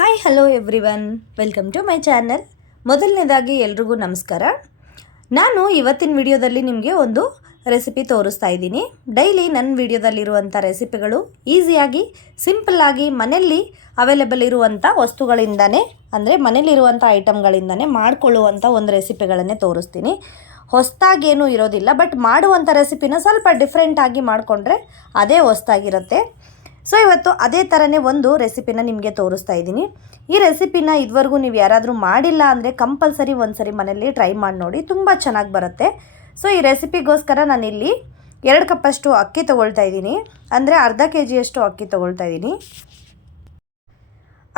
Hi hello every welcome to my channel ಮೊದಲನೇದಾಗಿ ಎಲ್ರಿಗೂ ನಮಸ್ಕಾರ. ನಾನು ಇವತ್ತಿನ ವಿಡಿಯೋದಲ್ಲಿ ನಿಮಗೆ ಒಂದು ರೆಸಿಪಿ ತೋರಿಸ್ತಾ ಇದ್ದೀನಿ. ಡೈಲಿ ನನ್ನ ವಿಡಿಯೋದಲ್ಲಿರುವಂಥ ರೆಸಿಪಿಗಳು ಈಸಿಯಾಗಿ ಸಿಂಪಲ್ಲಾಗಿ ಮನೆಯಲ್ಲಿ ಅವೈಲೇಬಲ್ ಇರುವಂಥ ವಸ್ತುಗಳಿಂದನೇ, ಅಂದರೆ ಮನೇಲಿರುವಂಥ ಐಟಮ್ಗಳಿಂದನೇ ಮಾಡಿಕೊಳ್ಳುವಂಥ ಒಂದು ರೆಸಿಪಿಗಳನ್ನೇ ತೋರಿಸ್ತೀನಿ. ಹೊಸ್ದಾಗೇನೂ ಇರೋದಿಲ್ಲ ಬಟ್ ಮಾಡುವಂಥ ರೆಸಿಪಿನ ಸ್ವಲ್ಪ ಡಿಫ್ರೆಂಟಾಗಿ ಮಾಡಿಕೊಂಡ್ರೆ ಅದೇ ಹೊಸ್ದಾಗಿರುತ್ತೆ. ಸೊ ಇವತ್ತು ಅದೇ ಥರನೇ ಒಂದು ರೆಸಿಪಿನ ನಿಮಗೆ ತೋರಿಸ್ತಾ ಇದ್ದೀನಿ. ಈ ರೆಸಿಪಿನ ಇದುವರೆಗೂ ನೀವು ಯಾರಾದರೂ ಮಾಡಿಲ್ಲ ಅಂದರೆ ಕಂಪಲ್ಸರಿ ಒಂದು ಸರಿ ಮನೇಲಿ ಟ್ರೈ ಮಾಡಿ ನೋಡಿ, ತುಂಬ ಚೆನ್ನಾಗಿ ಬರುತ್ತೆ. ಸೊ ಈ ರೆಸಿಪಿಗೋಸ್ಕರ ನಾನಿಲ್ಲಿ ಎರಡು ಕಪ್ಪಷ್ಟು ಅಕ್ಕಿ ತೊಗೊಳ್ತಾ ಇದ್ದೀನಿ. ಅಂದರೆ ಅರ್ಧ ಕೆ ಜಿಯಷ್ಟು ಅಕ್ಕಿ ತೊಗೊಳ್ತಾ ಇದ್ದೀನಿ.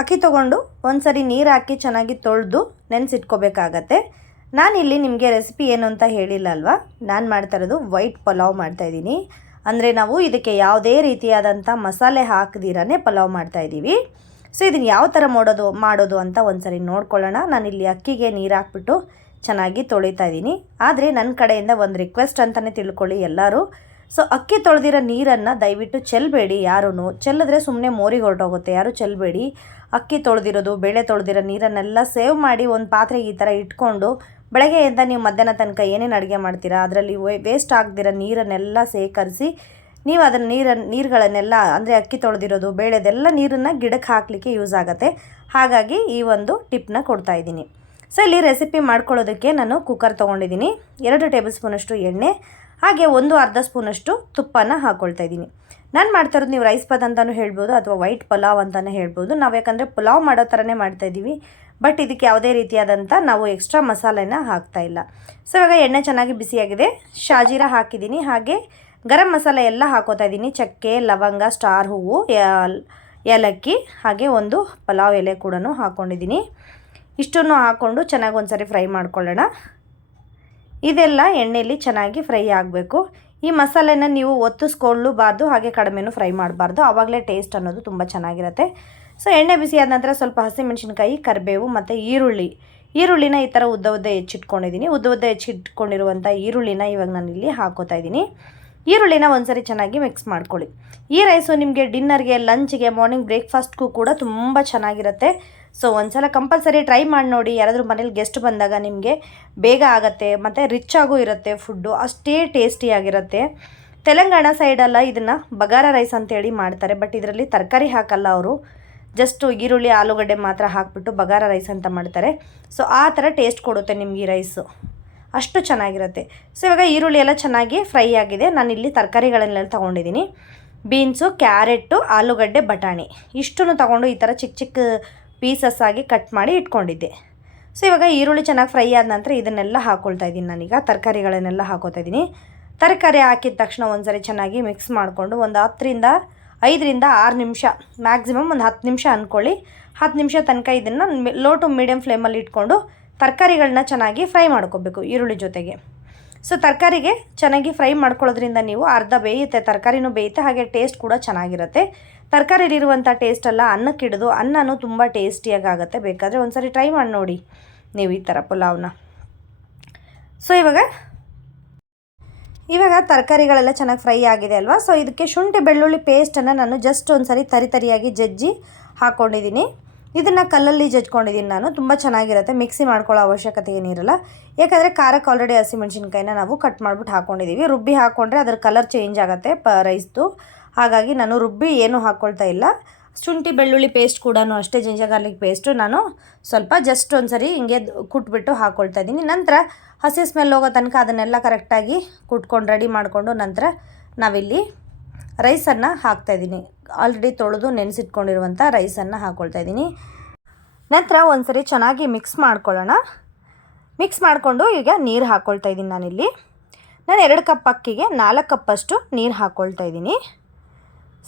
ಅಕ್ಕಿ ತೊಗೊಂಡು ಒಂದು ಸರಿ ನೀರು ಹಾಕಿ ಚೆನ್ನಾಗಿ ತೊಳೆದು ನೆನೆಸಿಟ್ಕೋಬೇಕಾಗತ್ತೆ. ನಾನಿಲ್ಲಿ ನಿಮಗೆ ರೆಸಿಪಿ ಏನು ಅಂತ ಹೇಳಿಲ್ಲ ಅಲ್ವಾ? ನಾನು ಮಾಡ್ತಾ ಇರೋದು ವೈಟ್ ಪಲಾವ್ ಮಾಡ್ತಾಯಿದ್ದೀನಿ ಅಂದರೆ ನಾವು ಇದಕ್ಕೆ ಯಾವುದೇ ರೀತಿಯಾದಂಥ ಮಸಾಲೆ ಹಾಕದಿರೇ ಪಲಾವ್ ಮಾಡ್ತಾಯಿದ್ದೀವಿ ಸೊ ಇದನ್ನು ಯಾವ ಥರ ಮಾಡೋದು ಮಾಡೋದು ಅಂತ ಒಂದು ಸರಿ ನೋಡ್ಕೊಳ್ಳೋಣ ನಾನಿಲ್ಲಿ ಅಕ್ಕಿಗೆ ನೀರು ಹಾಕ್ಬಿಟ್ಟು ಚೆನ್ನಾಗಿ ತೊಳಿತಾ ಇದ್ದೀನಿ. ಆದರೆ ನನ್ನ ಕಡೆಯಿಂದ ಒಂದು ರಿಕ್ವೆಸ್ಟ್ ಅಂತಲೇ ತಿಳ್ಕೊಳ್ಳಿ ಎಲ್ಲರೂ. ಸೊ ಅಕ್ಕಿ ತೊಳೆದಿರೋ ನೀರನ್ನು ದಯವಿಟ್ಟು ಚೆಲ್ಲಬೇಡಿ ಯಾರೂ ಚೆಲ್ಲಿದ್ರೆ ಸುಮ್ಮನೆ ಮೋರಿಗೆ ಹೊರಟೋಗುತ್ತೆ. ಯಾರು ಚೆಲ್ಲಬೇಡಿ ಅಕ್ಕಿ ತೊಳೆದಿರೋದು, ಬೇಳೆ ತೊಳೆದಿರೋ ನೀರನ್ನೆಲ್ಲ ಸೇವ್ ಮಾಡಿ ಒಂದು ಪಾತ್ರೆಗೆ ಈ ಥರ ಇಟ್ಕೊಂಡು ಬೆಳಗ್ಗೆಯಿಂದ ನೀವು ಮಧ್ಯಾಹ್ನ ತನಕ ಏನೇನು ಅಡುಗೆ ಮಾಡ್ತೀರಾ? ಅದರಲ್ಲಿ ವೇಸ್ಟ್ ಆಗದಿರೋ ನೀರನ್ನೆಲ್ಲ ಸೇಕರಿಸಿ, ನೀವು ಅದನ್ನು ನೀರನ್ನು ನೀರುಗಳನ್ನೆಲ್ಲ ಅಂದರೆ ಅಕ್ಕಿ ತೊಳೆದಿರೋದು, ಬೇಳೆದೆಲ್ಲ ನೀರನ್ನು ಗಿಡಕ್ಕೆ ಹಾಕಲಿಕ್ಕೆ ಯೂಸ್ ಆಗುತ್ತೆ. ಹಾಗಾಗಿ ಈ ಒಂದು ಟಿಪ್ನ ಕೊಡ್ತಾ ಇದ್ದೀನಿ. ಸೊ ಇಲ್ಲಿ ರೆಸಿಪಿ ಮಾಡ್ಕೊಳ್ಳೋದಕ್ಕೆ ನಾನು ಕುಕ್ಕರ್ ತೊಗೊಂಡಿದ್ದೀನಿ. ಎರಡು ಟೇಬಲ್ ಸ್ಪೂನಷ್ಟು ಎಣ್ಣೆ, ಹಾಗೆ ಒಂದು ಅರ್ಧ ಸ್ಪೂನಷ್ಟು ತುಪ್ಪನ ಹಾಕ್ಕೊಳ್ತಾ ಇದ್ದೀನಿ. ನಾನು ಮಾಡ್ತಾ ನೀವು ರೈಸ್ ಪದ ಅಂತಲೂ ಹೇಳ್ಬೋದು ಅಥವಾ ವೈಟ್ ಪಲಾವ್ ಅಂತಲೇ ಹೇಳ್ಬೋದು. ನಾವು ಯಾಕಂದರೆ ಪಲಾವ್ ಮಾಡೋ ಥರನೇ ಮಾಡ್ತಾಯಿದ್ದೀವಿ ಬಟ್ ಇದಕ್ಕೆ ಯಾವುದೇ ರೀತಿಯಾದಂಥ ನಾವು ಎಕ್ಸ್ಟ್ರಾ ಮಸಾಲೆನ ಹಾಕ್ತಾ ಇಲ್ಲ. ಸೊ ಇವಾಗ ಎಣ್ಣೆ ಚೆನ್ನಾಗಿ ಬಿಸಿಯಾಗಿದೆ. ಶಾಜೀರ ಹಾಕಿದ್ದೀನಿ. ಹಾಗೆ ಗರಂ ಮಸಾಲೆ ಎಲ್ಲ ಹಾಕೋತಾ ಇದ್ದೀನಿ. ಚಕ್ಕೆ, ಲವಂಗ, ಸ್ಟಾರ್ ಹೂವು ಏಲಕ್ಕಿ, ಹಾಗೆ ಒಂದು ಪಲಾವ್ ಎಲೆ ಕೂಡ ಹಾಕ್ಕೊಂಡಿದ್ದೀನಿ ಇಷ್ಟನ್ನು ಹಾಕ್ಕೊಂಡು ಚೆನ್ನಾಗಿ ಒಂದು ಸರಿ ಫ್ರೈ ಮಾಡ್ಕೊಳ್ಳೋಣ. ಇದೆಲ್ಲ ಎಣ್ಣೆಯಲ್ಲಿ ಚೆನ್ನಾಗಿ ಫ್ರೈ ಆಗಬೇಕು. ಈ ಮಸಾಲೆನ ನೀವು ಒತ್ತಿಸ್ಕೊಳ್ಳಬಾರ್ದು, ಹಾಗೆ ಕಡಿಮೆನೂ ಫ್ರೈ ಮಾಡಬಾರ್ದು. ಆವಾಗಲೇ ಟೇಸ್ಟ್ ಅನ್ನೋದು ತುಂಬ ಚೆನ್ನಾಗಿರುತ್ತೆ. ಸೊ ಎಣ್ಣೆ ಬಿಸಿ ಆದ ನಂತರ ಸ್ವಲ್ಪ ಹಸಿಮೆಣಸಿನ್ಕಾಯಿ, ಕರಿಬೇವು ಮತ್ತು ಈರುಳ್ಳಿ. ಈರುಳ್ಳಿನ ಈ ಥರ ಉದ್ದ ಉದ್ದ ಹೆಚ್ಚಿಟ್ಕೊಂಡಿದ್ದೀನಿ. ಉದ್ದ ಉದ್ದ ಹೆಚ್ಚಿಟ್ಕೊಂಡಿರುವಂಥ ಈರುಳ್ಳಿನ ಇವಾಗ ನಾನು ಇಲ್ಲಿ ಹಾಕೋತಾ ಇದ್ದೀನಿ. ಈರುಳ್ಳಿನ ಒಂದ್ಸರಿ ಚೆನ್ನಾಗಿ ಮಿಕ್ಸ್ ಮಾಡ್ಕೊಳ್ಳಿ. ಈ ರೈಸು ನಿಮಗೆ ಡಿನ್ನರ್ಗೆ ಲಂಚ್ಗೆ ಮಾರ್ನಿಂಗ್ ಬ್ರೇಕ್ಫಾಸ್ಟ್ಗೂ ಕೂಡ ತುಂಬ ಚೆನ್ನಾಗಿರುತ್ತೆ. ಸೊ ಒಂದ್ಸಲ ಕಂಪಲ್ಸರಿ ಟ್ರೈ ಮಾಡಿ ನೋಡಿ. ಯಾರಾದರೂ ಮನೇಲಿ ಗೆಸ್ಟ್ ಬಂದಾಗ ನಿಮಗೆ ಬೇಗ ಆಗುತ್ತೆ, ಮತ್ತು ರಿಚ್ ಆಗೂ ಇರುತ್ತೆ ಫುಡ್ಡು ಅಷ್ಟೇ ಟೇಸ್ಟಿಯಾಗಿರುತ್ತೆ ತೆಲಂಗಾಣ ಸೈಡೆಲ್ಲ ಇದನ್ನು ಬಗಾರ ರೈಸ್ ಅಂತೇಳಿ ಮಾಡ್ತಾರೆ. ಬಟ್ ಇದರಲ್ಲಿ ತರಕಾರಿ ಹಾಕಲ್ಲ ಅವರು. ಜಸ್ಟು ಈರುಳ್ಳಿ, ಆಲೂಗಡ್ಡೆ ಮಾತ್ರ ಹಾಕಿಬಿಟ್ಟು ಬಗಾರ ರೈಸ್ ಅಂತ ಮಾಡ್ತಾರೆ. ಸೊ ಆ ಥರ ಟೇಸ್ಟ್ ಕೊಡುತ್ತೆ ನಿಮ್ಗೆ ಈ ರೈಸು ಅಷ್ಟು ಚೆನ್ನಾಗಿರುತ್ತೆ. ಸೊ ಇವಾಗ ಈರುಳ್ಳಿ ಎಲ್ಲ ಚೆನ್ನಾಗಿ ಫ್ರೈ ಆಗಿದೆ. ನಾನಿಲ್ಲಿ ತರಕಾರಿಗಳನ್ನೆಲ್ಲ ತೊಗೊಂಡಿದ್ದೀನಿ. ಬೀನ್ಸು ಕ್ಯಾರೆಟು ಆಲೂಗಡ್ಡೆ, ಬಟಾಣಿ. ಇಷ್ಟನ್ನು ತೊಗೊಂಡು ಈ ಥರ ಚಿಕ್ಕ ಚಿಕ್ಕ ಪೀಸಸ್ ಆಗಿ ಕಟ್ ಮಾಡಿ ಇಟ್ಕೊಂಡಿದ್ದೆ. ಸೊ ಇವಾಗ ಈರುಳ್ಳಿ ಚೆನ್ನಾಗಿ ಫ್ರೈ ಆದ ನಂತರ ಇದನ್ನೆಲ್ಲ ಹಾಕ್ಕೊಳ್ತಾ ಇದ್ದೀನಿ ನಾನೀಗ. ತರಕಾರಿಗಳನ್ನೆಲ್ಲ ಹಾಕೋತಾ ಇದ್ದೀನಿ. ತರಕಾರಿ ಹಾಕಿದ ತಕ್ಷಣ ಒಂದ್ಸರಿ ಚೆನ್ನಾಗಿ ಮಿಕ್ಸ್ ಮಾಡಿಕೊಂಡು ಒಂದು ಹತ್ತರಿಂದ ಐದರಿಂದ ಆರು ನಿಮಿಷ ಮ್ಯಾಕ್ಸಿಮಮ್ ಒಂದು ಹತ್ತು ನಿಮಿಷ ಅಂದ್ಕೊಳ್ಳಿ ಹತ್ತು ನಿಮಿಷ ತನಕ ಇದನ್ನು ಲೋ ಟು ಮೀಡಿಯಮ್ ಫ್ಲೇಮಲ್ಲಿ ಇಟ್ಕೊಂಡು ತರಕಾರಿಗಳನ್ನ ಚೆನ್ನಾಗಿ ಫ್ರೈ ಮಾಡ್ಕೋಬೇಕು ಈರುಳ್ಳಿ ಜೊತೆಗೆ. ಸೊ ತರಕಾರಿಗೆ ಚೆನ್ನಾಗಿ ಫ್ರೈ ಮಾಡ್ಕೊಳ್ಳೋದ್ರಿಂದ ನೀವು ಅರ್ಧ ಬೇಯುತ್ತೆ, ತರಕಾರಿನೂ ಬೇಯುತ್ತೆ, ಹಾಗೆ ಟೇಸ್ಟ್ ಕೂಡ ಚೆನ್ನಾಗಿರುತ್ತೆ. ತರಕಾರಿಲಿರುವಂಥ ಟೇಸ್ಟೆಲ್ಲ ಅನ್ನಕ್ಕೆ ಹಿಡಿದು ಅನ್ನನೂ ತುಂಬ ಟೇಸ್ಟಿಯಾಗಿ ಆಗುತ್ತೆ ಬೇಕಾದರೆ ಒಂದು ಟ್ರೈ ಮಾಡಿ ನೋಡಿ ನೀವು ಈ ಥರ ಪುಲಾವ್ನ. ಸೊ ಇವಾಗ ಇವಾಗ ತರಕಾರಿಗಳೆಲ್ಲ ಚೆನ್ನಾಗಿ ಫ್ರೈ ಆಗಿದೆ ಅಲ್ವಾ? ಸೊ ಇದಕ್ಕೆ ಶುಂಠಿ ಬೆಳ್ಳುಳ್ಳಿ ಪೇಸ್ಟನ್ನು ನಾನು ಜಸ್ಟ್ ಒಂದು ಸರಿ ತರಿ ತರಿಯಾಗಿ ಜಜ್ಜಿ ಹಾಕ್ಕೊಂಡಿದ್ದೀನಿ ಇದನ್ನು ಕಲ್ಲಲ್ಲಿ ಜಜ್ಕೊಂಡಿದ್ದೀನಿ ನಾನು. ತುಂಬ ಚೆನ್ನಾಗಿರುತ್ತೆ. ಮಿಕ್ಸಿ ಮಾಡ್ಕೊಳ್ಳೋ ಅವಶ್ಯಕತೆ ಏನಿರಲ್ಲ. ಯಾಕಂದರೆ ಖಾರಕ್ಕೆ ಆಲ್ರೆಡಿ ಹಸಿಮೆಣ್ಸಿನ್ಕಾಯಿನ ನಾವು ಕಟ್ ಮಾಡಿಬಿಟ್ಟು ಹಾಕ್ಕೊಂಡಿದ್ದೀವಿ ರುಬ್ಬಿ ಹಾಕ್ಕೊಂಡ್ರೆ ಅದರ ಕಲರ್ ಚೇಂಜ್ ಆಗುತ್ತೆ ಪ ರೈಸ್ದು ಹಾಗಾಗಿ ನಾನು ರುಬ್ಬಿ ಏನೂ ಹಾಕ್ಕೊಳ್ತಾ ಇಲ್ಲ. ಶುಂಠಿ, ಬೆಳ್ಳುಳ್ಳಿ ಪೇಸ್ಟ್ ಕೂಡ ಅಷ್ಟೇ ಜಿಂಜರ್ ಗಾರ್ಲಿಕ್ ಪೇಸ್ಟು ನಾನು ಸ್ವಲ್ಪ ಜಸ್ಟ್ ಒಂದು ಸರಿ ಹಿಂಗೆ ಕುಟ್ಬಿಟ್ಟು ಹಾಕ್ಕೊಳ್ತಾ ಇದ್ದೀನಿ. ನಂತರ ಹಸಿ ಸ್ಮೆಲ್ ಹೋಗೋ ತನಕ ಅದನ್ನೆಲ್ಲ ಕರೆಕ್ಟಾಗಿ ಕುಟ್ಕೊಂಡು ರೆಡಿ ಮಾಡಿಕೊಂಡು ನಂತರ ನಾವಿಲ್ಲಿ ರೈಸನ್ನು ಹಾಕ್ತಾಯಿದ್ದೀನಿ ಆಲ್ರೆಡಿ ತೊಳೆದು ನೆನೆಸಿಟ್ಕೊಂಡಿರುವಂಥ ರೈಸನ್ನು ಹಾಕ್ಕೊಳ್ತಾ ಇದ್ದೀನಿ. ನಂತರ ಒಂದು ಸರಿ ಚೆನ್ನಾಗಿ ಮಿಕ್ಸ್ ಮಾಡ್ಕೊಳ್ಳೋಣ. ಮಿಕ್ಸ್ ಮಾಡಿಕೊಂಡು ಈಗ ನೀರು ಹಾಕ್ಕೊಳ್ತಾ ಇದ್ದೀನಿ ನಾನಿಲ್ಲಿ. ನಾನು ಎರಡು ಕಪ್ ಅಕ್ಕಿಗೆ ನಾಲ್ಕು ಕಪ್ಪಷ್ಟು ನೀರು ಹಾಕ್ಕೊಳ್ತಾ ಇದ್ದೀನಿ.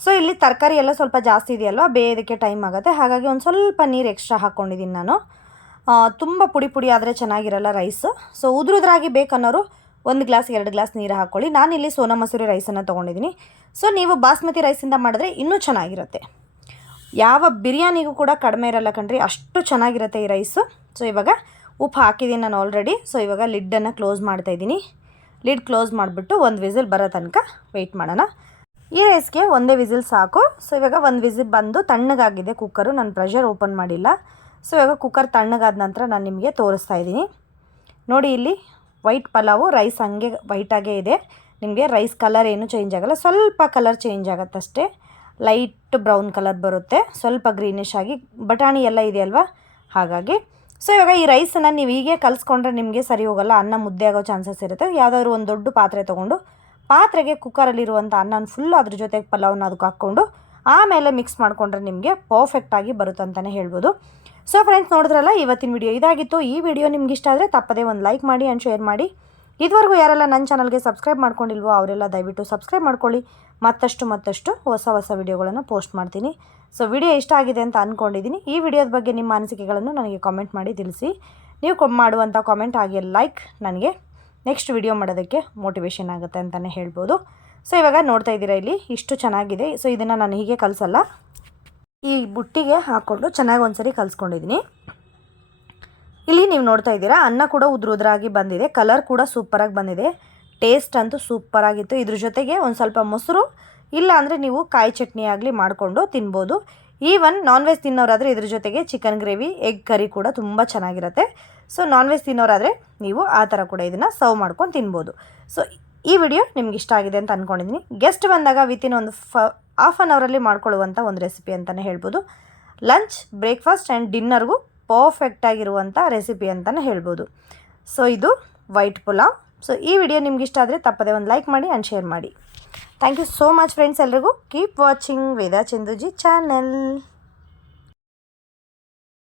ಸೊ ಇಲ್ಲಿ ತರಕಾರಿ ಎಲ್ಲ ಸ್ವಲ್ಪ ಜಾಸ್ತಿ ಇದೆಯಲ್ವ? ಬೇಯೋದಕ್ಕೆ ಟೈಮ್ ಆಗುತ್ತೆ. ಹಾಗಾಗಿ ಒಂದು ಸ್ವಲ್ಪ ನೀರು ಎಕ್ಸ್ಟ್ರಾ ಹಾಕ್ಕೊಂಡಿದ್ದೀನಿ ನಾನು. ತುಂಬ ಪುಡಿ ಪುಡಿ ಆದರೆ ಚೆನ್ನಾಗಿರಲ್ಲ ರೈಸ್ ಸೊ ಉದ್ರುದ್ರಾಗಿ ಬೇಕನ್ನೋರು ಒಂದು ಗ್ಲಾಸ್ ಎರಡು ಗ್ಲಾಸ್ ನೀರು ಹಾಕ್ಕೊಳ್ಳಿ ಇಲ್ಲಿ ಸೋನಾ ಮಸೂರಿ ರೈಸನ್ನು ತೊಗೊಂಡಿದ್ದೀನಿ ಸೊ ನೀವು ಬಾಸ್ಮತಿ ರೈಸಿಂದ ಮಾಡಿದ್ರೆ ಇನ್ನೂ ಚೆನ್ನಾಗಿರುತ್ತೆ. ಯಾವ ಬಿರಿಯಾನಿಗೂ ಕೂಡ ಕಡಿಮೆ ಇರಲ್ಲ ಕಣ್ರಿ. ಅಷ್ಟು ಚೆನ್ನಾಗಿರುತ್ತೆ ಈ ರೈಸು ಸೊ ಇವಾಗ ಉಪ್ಪು ಹಾಕಿದ್ದೀನಿ ನಾನು ಆಲ್ರೆಡಿ ಸೊ ಇವಾಗ ಲಿಡ್ಡನ್ನು ಕ್ಲೋಸ್ ಮಾಡ್ತಾಯಿದ್ದೀನಿ ಲಿಡ್ ಕ್ಲೋಸ್ ಮಾಡಿಬಿಟ್ಟು ಒಂದು ವಿಸಿಲ್ ಬರೋ ತನಕ ವೆಯ್ಟ್ ಮಾಡೋಣ. ಈ ರೈಸ್ಗೆ ಒಂದೇ ವಿಸಿಲ್ ಸಾಕು. ಸೊ ಇವಾಗ ಒಂದು ವಿಸಿಲ್ ಬಂದು ತಣ್ಣಗಾಗಿದೆ ಕುಕ್ಕರು ನಾನು ಪ್ರೆಷರ್ ಓಪನ್ ಮಾಡಿಲ್ಲ. ಸೊ ಇವಾಗ ಕುಕ್ಕರ್ ತಣ್ಣಗಾದ ನಂತರ ನಾನು ನಿಮಗೆ ತೋರಿಸ್ತಾ ಇದ್ದೀನಿ. ನೋಡಿ ಇಲ್ಲಿ ವೈಟ್ ಪಲಾವು ರೈಸ್ ಹಂಗೆ ವೈಟಾಗೇ ಇದೆ. ನಿಮಗೆ ರೈಸ್ ಕಲರ್ ಏನು ಚೇಂಜ್ ಆಗಲ್ಲ. ಸ್ವಲ್ಪ ಕಲರ್ ಚೇಂಜ್ ಆಗುತ್ತೆ ಅಷ್ಟೇ ಲೈಟ್ ಬ್ರೌನ್ ಕಲರ್ ಬರುತ್ತೆ. ಸ್ವಲ್ಪ ಗ್ರೀನಿಶ್ ಆಗಿ ಬಟಾಣಿ ಎಲ್ಲ ಇದೆಯಲ್ವಾ ಹಾಗಾಗಿ. ಸೊ ಇವಾಗ ಈ ರೈಸನ್ನು ನೀವು ಹೀಗೆ ಕಲಿಸ್ಕೊಂಡ್ರೆ ನಿಮಗೆ ಸರಿ ಹೋಗಲ್ಲ. ಅನ್ನ ಮುದ್ದೆ ಆಗೋ ಚಾನ್ಸಸ್ ಇರುತ್ತೆ. ಯಾವುದಾದ್ರು ಒಂದು ದೊಡ್ಡ ಪಾತ್ರೆ ತೊಗೊಂಡು ಪಾತ್ರೆಗೆ ಕುಕ್ಕರಲ್ಲಿರುವಂಥ ಅನ್ನನ ಫುಲ್ ಅದ್ರ ಜೊತೆಗೆ ಪಲಾವ್ನ ಅದಕ್ಕೆ ಹಾಕ್ಕೊಂಡು ಆಮೇಲೆ ಮಿಕ್ಸ್ ಮಾಡಿಕೊಂಡ್ರೆ ನಿಮಗೆ ಪರ್ಫೆಕ್ಟಾಗಿ ಬರುತ್ತೆ ಅಂತಲೇ ಹೇಳ್ಬೋದು. ಸೊ ಫ್ರೆಂಡ್ಸ್ ನೋಡಿದ್ರಲ್ಲ, ಇವತ್ತಿನ ವಿಡಿಯೋ ಇದಾಗಿತ್ತು. ಈ ವಿಡಿಯೋ ನಿಮ್ಗೆ ಇಷ್ಟ ಆದರೆ ತಪ್ಪದೇ ಒಂದು ಲೈಕ್ ಮಾಡಿ ಆ್ಯಂಡ್ ಶೇರ್ ಮಾಡಿ. ಇದುವರೆಗೂ ಯಾರೆಲ್ಲ ನನ್ನ ಚಾನಲ್ಗೆ ಸಬ್ಸ್ಕ್ರೈಬ್ ಮಾಡ್ಕೊಂಡಿಲ್ವೋ ಅವರೆಲ್ಲ ದಯವಿಟ್ಟು ಸಬ್ಸ್ಕ್ರೈಬ್ ಮಾಡ್ಕೊಳ್ಳಿ. ಮತ್ತಷ್ಟು ಮತ್ತಷ್ಟು ಹೊಸ ಹೊಸ ವಿಡಿಯೋಗಳನ್ನು ಪೋಸ್ಟ್ ಮಾಡ್ತೀನಿ. ಸೊ ವಿಡಿಯೋ ಇಷ್ಟ ಆಗಿದೆ ಅಂತ ಅಂದ್ಕೊಂಡಿದ್ದೀನಿ ಈ ವಿಡಿಯೋದ ಬಗ್ಗೆ ನಿಮ್ಮ ಅನಿಸಿಕೆಗಳನ್ನು ನನಗೆ ಕಾಮೆಂಟ್ ಮಾಡಿ ತಿಳಿಸಿ. ನೀವು ಮಾಡುವಂಥ ಕಾಮೆಂಟ್ ಹಾಗೆ ಲೈಕ್ ನನಗೆ. ನೆಕ್ಸ್ಟ್ ವಿಡಿಯೋ ಮಾಡೋದಕ್ಕೆ ಮೋಟಿವೇಶನ್ ಆಗುತ್ತೆ ಅಂತಲೇ ಹೇಳ್ಬೋದು. ಸೊ ಇವಾಗ ನೋಡ್ತಾ ಇದ್ದೀರಾ ಇಲ್ಲಿ, ಇಷ್ಟು ಚೆನ್ನಾಗಿದೆ. ಸೊ ಇದನ್ನು ನಾನು ಹೀಗೆ ಕಲಿಸಲ್ಲ. ಈ ಬುಟ್ಟಿಗೆ ಹಾಕ್ಕೊಂಡು ಚೆನ್ನಾಗಿ ಒಂದ್ಸರಿ ಕಲಿಸ್ಕೊಂಡಿದ್ದೀನಿ ಇಲ್ಲಿ ನೀವು ನೋಡ್ತಾ ಇದ್ದೀರಾ, ಅನ್ನ ಕೂಡ ಉದ್ರ ಉದ್ರಾಗಿ ಬಂದಿದೆ ಕಲರ್ ಕೂಡ ಸೂಪರಾಗಿ ಬಂದಿದೆ. ಟೇಸ್ಟ್ ಅಂತೂ ಸೂಪರಾಗಿತ್ತು ಇದ್ರ ಜೊತೆಗೆ ಒಂದು ಸ್ವಲ್ಪ ಮೊಸರು ಇಲ್ಲ ಅಂದರೆ ನೀವು ಕಾಯಿ ಚಟ್ನಿ ಆಗಲಿ ಮಾಡಿಕೊಂಡು ತಿನ್ಬೋದು. ಈವನ್ ನಾನ್ ವೆಜ್ ತಿನ್ನೋರಾದರೆ ಇದ್ರ ಜೊತೆಗೆ ಚಿಕನ್ ಗ್ರೇವಿ ಎಗ್ ಕರಿ ಕೂಡ ತುಂಬ ಚೆನ್ನಾಗಿರುತ್ತೆ. ಸೊ ನಾನ್ ವೆಜ್ ತಿನ್ನೋರಾದರೆ ನೀವು ಆ ಥರ ಕೂಡ ಇದನ್ನು ಸರ್ವ್ ಮಾಡ್ಕೊಂಡು ತಿನ್ಬೋದು. ಸೊ ಈ ವಿಡಿಯೋ ನಿಮ್ಗೆ ಇಷ್ಟ ಆಗಿದೆ ಅಂತ ಅಂದ್ಕೊಂಡಿದ್ದೀನಿ ಗೆಸ್ಟ್ ಬಂದಾಗ ವಿತಿನ್ ಒಂದು ಫ ಹಾಫ್ ಆನ್ ಅವರಲ್ಲಿ ಮಾಡ್ಕೊಳ್ಳುವಂಥ ಒಂದು ರೆಸಿಪಿ ಅಂತಲೇ ಹೇಳ್ಬೋದು. ಲಂಚ್ ಬ್ರೇಕ್ಫಾಸ್ಟ್ ಆ್ಯಂಡ್ ಡಿನ್ನರ್ಗೂ ಪರ್ಫೆಕ್ಟಾಗಿರುವಂಥ ರೆಸಿಪಿ ಅಂತಲೇ ಹೇಳ್ಬೋದು. ಸೊ ಇದು ವೈಟ್ ಪುಲಾವ್ ಸೊ ಈ ವಿಡಿಯೋ ನಿಮ್ಗೆ ಇಷ್ಟ ಆದರೆ ತಪ್ಪದೆ ಒಂದು ಲೈಕ್ ಮಾಡಿ ಆ್ಯಂಡ್ ಶೇರ್ ಮಾಡಿ. Thank you so much friends ಎಲ್ರಿಗೂ keep watching Veda Chanduji channel